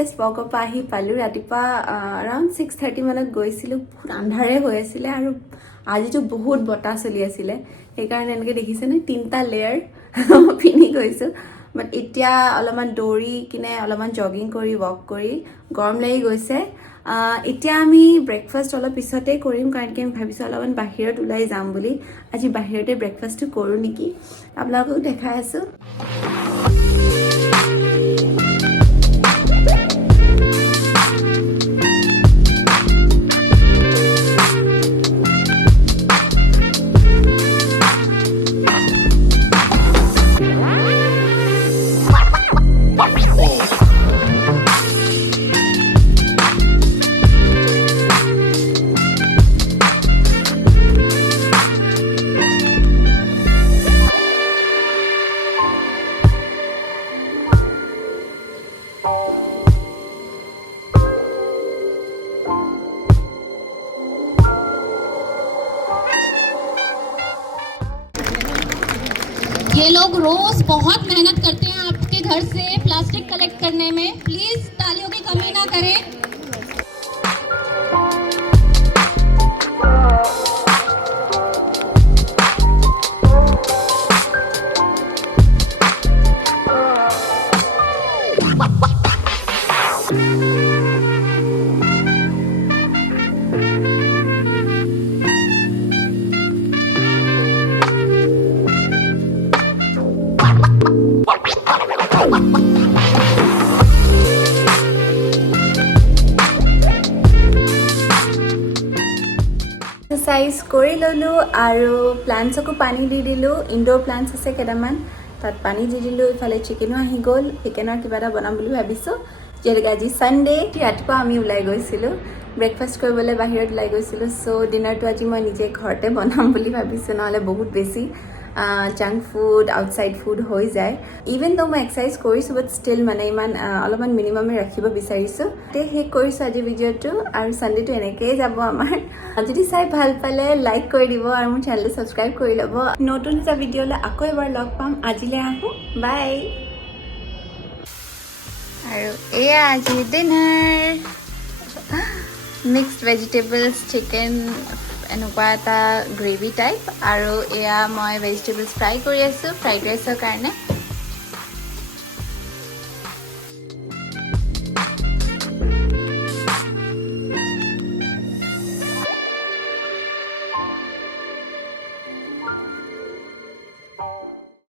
just ৱৰ্কৰ পৰা আহি পালোঁ ৰাতিপুৱা around 6:30 মানত গৈছিলোঁ বহুত আন্ধাৰে হৈ আছিলে আৰু আজিতো বহুত বতাহ চলি আছিলে সেইকাৰণে এনেকৈ দেখিছেনে 3টা লেয়াৰ পিন্ধি গৈছোঁ বাট এতিয়া অলপমান দৌৰি কিনে অলপমান জগিং কৰি ৱক কৰি গৰম লাগি গৈছে এতিয়া আমি ব্ৰেকফাষ্ট অলপ পিছতে কৰিম কাৰণ কি আমি ভাবিছোঁ অলপমান বাহিৰত ওলাই যাম বুলি আজি বাহিৰতে ব্ৰেকফাষ্টটো কৰোঁ নেকি আপোনালোকক দেখাই আছোঁ ये लोग रोज बहुत मेहनत करते हैं आपके घर से प्लास्टिक कलेक्ट करने में प्लीज तालियों की कमी ना करें এক্সাৰচাইজ কৰি ল'লোঁ আৰু প্লাণ্টছকো পানী দি দিলোঁ ইনডোৰ প্লাণ্টছ আছে কেইটামান তাত পানী দি দিলোঁ ইফালে চিকেনো আহি গ'ল চিকেনৰ কিবা এটা বনাম বুলি ভাবিছোঁ যিহেতুকে আজি ছানডে ৰাতিপুৱা আমি ওলাই গৈছিলোঁ ব্ৰেকফাষ্ট কৰিবলৈ বাহিৰত ওলাই গৈছিলোঁ চ' ডিনাৰটো আজি মই নিজে ঘৰতে বনাম বুলি ভাবিছোঁ নহ'লে বহুত বেছি জাংক ফুড আউটছাইড ফুড হৈ যায় ইভেন তো মই এক্সাৰচাইজ কৰিছোঁ বাট ষ্টিল মানে ইমান অলপমান মিনিমামে ৰাখিব বিচাৰিছোঁ তে শেষ কৰিছোঁ আজি ভিডিঅ'টো আৰু ছানডেটো এনেকৈয়ে যাব আমাৰ যদি চাই ভাল পালে লাইক কৰি দিব আৰু মোৰ চেনেলটো ছাবস্ক্ৰাইব কৰি ল'ব নতুন এটা ভিডিঅ'লৈ আকৌ এবাৰ লগ পাম আজিলৈ আহোঁ বাই আৰু এয়া আজি ডিনাৰ মিক্সড ভেজিটেবলছ চিকেন এনেকুৱা এটা গ্ৰেভি টাইপ আৰু এয়া মই ভেজিটেবলছ ফ্ৰাই কৰি আছোঁ ফ্ৰাইড ৰাইচৰ কাৰণে